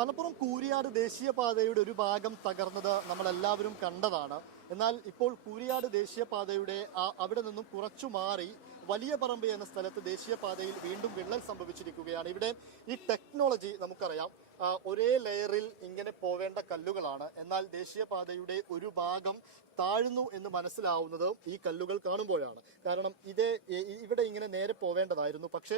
മലപ്പുറം കൂരിയാട് ദേശീയപാതയുടെ ഒരു ഭാഗം തകർന്നത് നമ്മളെല്ലാവരും കണ്ടതാണ്. എന്നാൽ ഇപ്പോൾ കൂരിയാട് ദേശീയപാതയുടെ അവിടെ നിന്നും കുറച്ചു മാറി വലിയ പറമ്പ് എന്ന സ്ഥലത്ത് ദേശീയപാതയിൽ വീണ്ടും വിള്ളൽ സംഭവിച്ചിരിക്കുകയാണ്. ഇവിടെ ഈ ടെക്നോളജി നമുക്കറിയാം, ഒരേ ലെയറിൽ ഇങ്ങനെ പോവേണ്ട കല്ലുകളാണ്. എന്നാൽ ദേശീയപാതയുടെ ഒരു ഭാഗം താഴ്ന്നു എന്ന് മനസ്സിലാവുന്നത് ഈ കല്ലുകൾ കാണുമ്പോഴാണ്. കാരണം ഇവിടെ ഇങ്ങനെ നേരെ പോവേണ്ടതായിരുന്നു. പക്ഷേ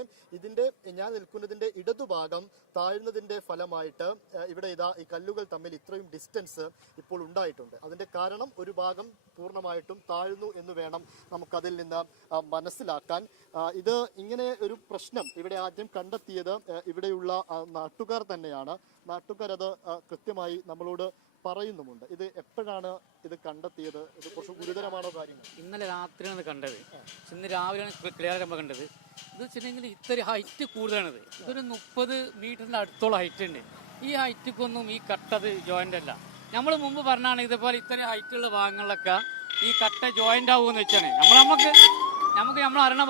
ഞാൻ നിൽക്കുന്നതിന്റെ ഇടതുഭാഗം താഴ്ന്നതിന്റെ ഫലമായിട്ട് ഇവിടെ ഈ കല്ലുകൾ തമ്മിൽ ഇത്രയും ഡിസ്റ്റൻസ് ഇപ്പോൾ ഉണ്ടായിട്ടുണ്ട്. അതിന്റെ കാരണം ഒരു ഭാഗം പൂർണ്ണമായിട്ടും താഴ്ന്നു എന്ന് വേണം നമുക്കതിൽ നിന്ന് മനസ്സിലാക്കാൻ. ഇത് ഇങ്ങനെ ഒരു പ്രശ്നം ഇവിടെ ആദ്യം കണ്ടെത്തിയത് ഇവിടെയുള്ള നാട്ടുകാർ തന്നെയാണ്. നാട്ടുകാർ അത് കൃത്യമായി നമ്മളോട് പറയുന്നുമുണ്ട്. ഇത് എപ്പോഴാണ് ഇത് കണ്ടെത്തിയത്? ഇത് കുറച്ച് ഗുരുതരമാണോ കാര്യങ്ങൾ? ഇന്നലെ രാത്രിയാണ് കണ്ടത്. ഇന്ന് രാവിലെയാണ് ക്ലിയർ ആകുമ്പോൾ കണ്ടത്. ഇത് വെച്ചിട്ടുണ്ടെങ്കിൽ ഇത്ര ഹൈറ്റ് കൂടുതലാണിത്. ഇതൊരു 30 മീറ്ററിന്റെ അടുത്തോളം ഹൈറ്റ് ഉണ്ട്. ഈ ഹൈറ്റിക്കൊന്നും ഈ കട്ടത് ജോയിന്റ് അല്ല. നമ്മൾ മുമ്പ് പറഞ്ഞാണ് ഇതുപോലെ ഇത്രയും ഹൈറ്റുള്ള ഭാഗങ്ങളിലൊക്കെ ഈ കട്ട ജോയിന്റ് ആവുമെന്ന് വെച്ചാണ് നമ്മൾ അറിയണ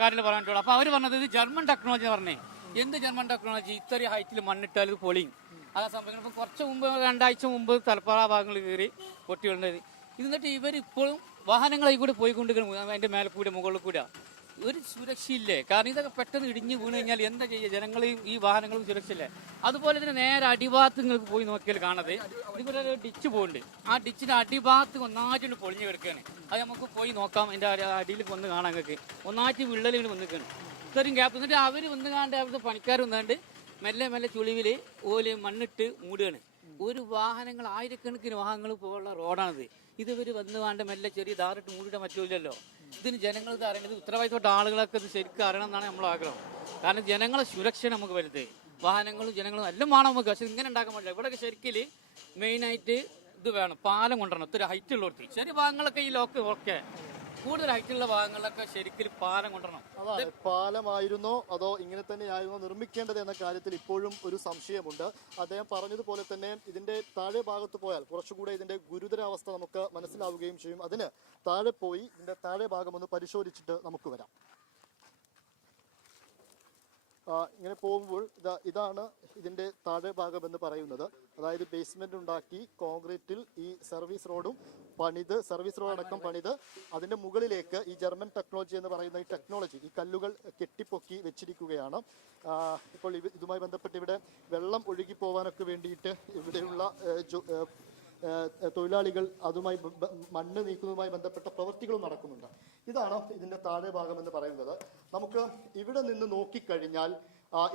കാര്യത്തിൽ പറഞ്ഞിട്ടുള്ളൂ. അപ്പൊ അവർ പറഞ്ഞത് ഇത് ജർമ്മൻ ടെക്നോളജി പറഞ്ഞേ. എന്ത് ജർമ്മൻ ടെക്നോളജി? ഇത്രയും ഹൈറ്റിൽ മണ്ണിട്ടാൽ ഇത് പൊളിയും. അതാ സംഭവിക്കുന്നത്. ഇപ്പം കുറച്ച് മുമ്പ് 2 ആഴ്ച മുമ്പ് തലപ്പാറ ഭാഗങ്ങളിൽ കയറി പൊട്ടിയുള്ളത്. എന്നിട്ട് ഇവരിപ്പോഴും വാഹനങ്ങളായി കൂടെ പോയിക്കൊണ്ടിരിക്കുന്നു. അതിന്റെ മേലെ കൂടെ മുകളിൽ കൂടെ ഒരു സുരക്ഷയില്ലേ? കാരണം ഇതൊക്കെ പെട്ടെന്ന് ഇടിഞ്ഞു വീണ് കഴിഞ്ഞാൽ എന്താ ചെയ്യുക? ജനങ്ങളെയും ഈ വാഹനങ്ങളും സുരക്ഷയില്ലേ? അതുപോലെ തന്നെ നേരെ അടിഭാഗത്ത് നിങ്ങൾക്ക് പോയി നോക്കിയാൽ കാണാതെ ഇതുപോലെ ഒരു ഡിച്ച് പോകുന്നുണ്ട്. ആ ഡിച്ചിന്റെ അടിഭാഗത്ത് ഒന്നായിട്ട് പൊളിഞ്ഞു കിടക്കുകയാണ്. അത് നമുക്ക് പോയി നോക്കാം. അതിന്റെ അടിയിൽ വന്ന് കാണാൻ നിങ്ങൾക്ക് ഒന്നായിട്ട് വിള്ളലിൽ വന്നിരിക്കുകയാണ്. ഇത്രയും ഗ്യാപ്പ്. എന്നിട്ട് അവർ വന്ന് കാണേണ്ട അവിടുത്തെ പണിക്കാർ വന്നാണ്ട് മെല്ലെ ചുളിവില് ഓല് മണ്ണിട്ട് മൂടുകയാണ്. ഒരു വാഹനങ്ങൾ ആയിരക്കണക്കിന് വാഹനങ്ങൾ പോലുള്ള റോഡാണിത്. ഇവർ വന്ന് വേണ്ട മെല്ലെ ചെറിയ ധാറിട്ട് മൂടിയിടാൻ പറ്റൂലല്ലോ. ഇതിന് ജനങ്ങൾ ഇത് അറിയണത് ഉത്തരവാദിത്തപ്പെട്ട ആളുകളൊക്കെ ഇത് ശരിക്കും അറിയണം എന്നാണ് നമ്മൾ ആഗ്രഹം. കാരണം ജനങ്ങളെ സുരക്ഷ നമുക്ക് വലുത്. വാഹനങ്ങളും ജനങ്ങളും എല്ലാം വേണം നമുക്ക്. പക്ഷെ ഇങ്ങനെ ഉണ്ടാക്കാൻ പറ്റില്ല. ഇവിടെയൊക്കെ ശരിക്കും മെയിനായിട്ട് ഇത് വേണം, പാലം കൊണ്ടുവരണം. ഒത്തിരി ഹൈറ്റ് ഉള്ളവർക്ക് ചെറിയ ഭാഗങ്ങളൊക്കെ ഈ ഓക്കെ, കൂടുതൽ ഹൈറ്റുള്ള ഭാഗങ്ങളിലൊക്കെ ശരിക്കും പാലം കൊണ്ടുവരണം. അതാണ് പാലമായിരുന്നോ അതോ ഇങ്ങനെ തന്നെയായിരുന്നോ നിർമ്മിക്കേണ്ടത് എന്ന കാര്യത്തിൽ ഇപ്പോഴും ഒരു സംശയമുണ്ട്. അദ്ദേഹം പറഞ്ഞതുപോലെ തന്നെ ഇതിന്റെ താഴെ ഭാഗത്ത് പോയാൽ കുറച്ചുകൂടെ ഇതിന്റെ ഗുരുതരാവസ്ഥ നമുക്ക് മനസ്സിലാവുകയും ചെയ്യും. അതിന് താഴെ പോയി ഇതിന്റെ താഴെ ഭാഗം ഒന്ന് പരിശോധിച്ചിട്ട് നമുക്ക് വരാം. ഇങ്ങനെ പോകുമ്പോൾ ഇതാണ് ഇതിന്റെ താഴെ ഭാഗം എന്ന് പറയുന്നത്. അതായത് ബേസ്മെന്റ് ഉണ്ടാക്കി കോൺക്രീറ്റിൽ ഈ സർവീസ് റോഡും സർവീസ് റോഡ് അടക്കം പണിത് അതിന്റെ മുകളിലേക്ക് ഈ ജർമ്മൻ ടെക്നോളജി എന്ന് പറയുന്ന ഈ ടെക്നോളജി ഈ കല്ലുകൾ കെട്ടിപ്പൊക്കി വെച്ചിരിക്കുകയാണ്. ഇപ്പോൾ ഇതുമായി ബന്ധപ്പെട്ട് ഇവിടെ വെള്ളം ഒഴുകി പോകാനൊക്കെ വേണ്ടിയിട്ട് ഇവിടെയുള്ള തൊഴിലാളികൾ അതുമായി മണ്ണ് നീക്കുന്നതുമായി ബന്ധപ്പെട്ട പ്രവൃത്തികളും നടക്കുന്നുണ്ട്. ഇതാണ് ഇതിന്റെ താഴെ ഭാഗം എന്ന് പറയുന്നത്. നമുക്ക് ഇവിടെ നിന്ന് നോക്കിക്കഴിഞ്ഞാൽ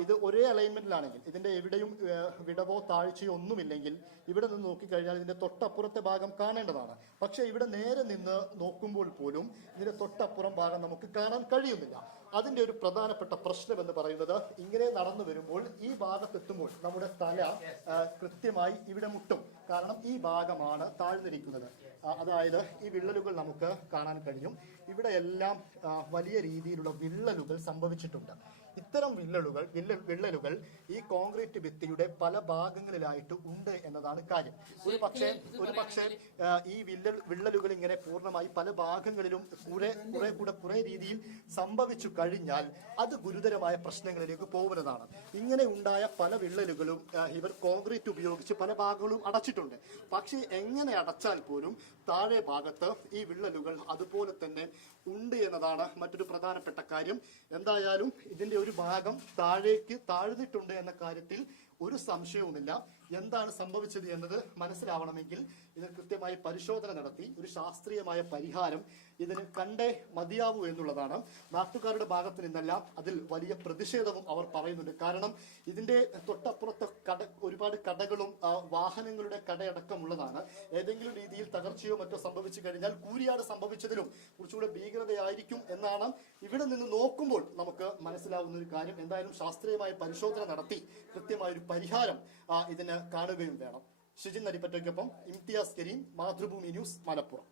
ഇത് ഒരേ അലൈൻമെന്റിലാണെങ്കിൽ ഇതിന്റെ എവിടെയും വിടവോ താഴ്ചയോ ഒന്നുമില്ലെങ്കിൽ ഇവിടെ നിന്ന് നോക്കിക്കഴിഞ്ഞാൽ ഇതിന്റെ തൊട്ടപ്പുറത്തെ ഭാഗം കാണേണ്ടതാണ്. പക്ഷെ ഇവിടെ നേരെ നിന്ന് നോക്കുമ്പോൾ പോലും ഇതിന്റെ തൊട്ടപ്പുറം ഭാഗം നമുക്ക് കാണാൻ കഴിയുന്നില്ല. അതിന്റെ ഒരു പ്രധാനപ്പെട്ട പ്രശ്നം എന്ന് പറയുന്നത് ഇങ്ങനെ നടന്നു വരുമ്പോൾ ഈ ഭാഗത്തെത്തുമ്പോൾ നമ്മുടെ തല കൃത്യമായി ഇവിടെ മുട്ടും. കാരണം ഈ ഭാഗമാണ് താഴ്ന്നിരിക്കുന്നത്. അതായത് ഈ വിള്ളലുകൾ നമുക്ക് കാണാൻ കഴിയും. ഇവിടെ എല്ലാം വലിയ രീതിയിലുള്ള വിള്ളലുകൾ സംഭവിച്ചിട്ടുണ്ട്. ഇത്തരം വിള്ളലുകൾ ഈ കോൺക്രീറ്റ് ഭിത്തിയുടെ പല ഭാഗങ്ങളിലായിട്ട് ഉണ്ട് എന്നതാണ് കാര്യം. ഒരു പക്ഷേ ഈ വിള്ളലുകൾ ഇങ്ങനെ പൂർണ്ണമായി പല ഭാഗങ്ങളിലും കുറെ രീതിയിൽ സംഭവിച്ചു കഴിഞ്ഞാൽ അത് ഗുരുതരമായ പ്രശ്നങ്ങളിലേക്ക് പോകുന്നതാണ്. ഇങ്ങനെ ഉണ്ടായ പല വിള്ളലുകളും ഇവർ കോൺക്രീറ്റ് ഉപയോഗിച്ച് പല ഭാഗങ്ങളും അടച്ചിട്ടുണ്ട്. പക്ഷേ എങ്ങനെ അടച്ചാൽ പോലും താഴെ ഭാഗത്ത് ഈ വിള്ളലുകൾ അതുപോലെ തന്നെ ഉണ്ട് എന്നതാണ് മറ്റൊരു പ്രധാനപ്പെട്ട കാര്യം. എന്തായാലും ഇതിന്റെ ഒരു ഭാഗം താഴ്ന്നിട്ടുണ്ട് എന്ന കാര്യത്തിൽ ഒരു സംശയവുമില്ല. എന്താണ് സംഭവിച്ചത് എന്നത് മനസ്സിലാവണമെങ്കിൽ ഇത് കൃത്യമായി പരിശോധന നടത്തി ഒരു ശാസ്ത്രീയമായ പരിഹാരം ഇതിന് കണ്ടേ മതിയാവൂ എന്നുള്ളതാണ്. നാട്ടുകാരുടെ ഭാഗത്ത് നിന്നെല്ലാം അതിൽ വലിയ പ്രതിഷേധവും അവർ പറയുന്നുണ്ട്. കാരണം ഇതിന്റെ തൊട്ടപ്പുറത്ത് ഒരുപാട് കടകളും വാഹനങ്ങളുടെ കടയടക്കമുള്ളതാണ്. ഏതെങ്കിലും രീതിയിൽ തകർച്ചയോ മറ്റോ സംഭവിച്ചു കഴിഞ്ഞാൽ കൂരിയാട് സംഭവിച്ചതിലും കുറച്ചുകൂടെ ഭീകരതയായിരിക്കും എന്നാണ് ഇവിടെ നിന്ന് നോക്കുമ്പോൾ നമുക്ക് മനസ്സിലാവുന്ന ഒരു കാര്യം. എന്തായാലും ശാസ്ത്രീയമായ പരിശോധന നടത്തി കൃത്യമായ ഒരു പരിഹാരം ഇതിന് കാണുകയും വേണം. ഷിജിൻ നരിപ്പറ്റയ്ക്കൊപ്പം ഇംതിയാസ് കരീം, മാതൃഭൂമി ന്യൂസ്, മലപ്പുറം.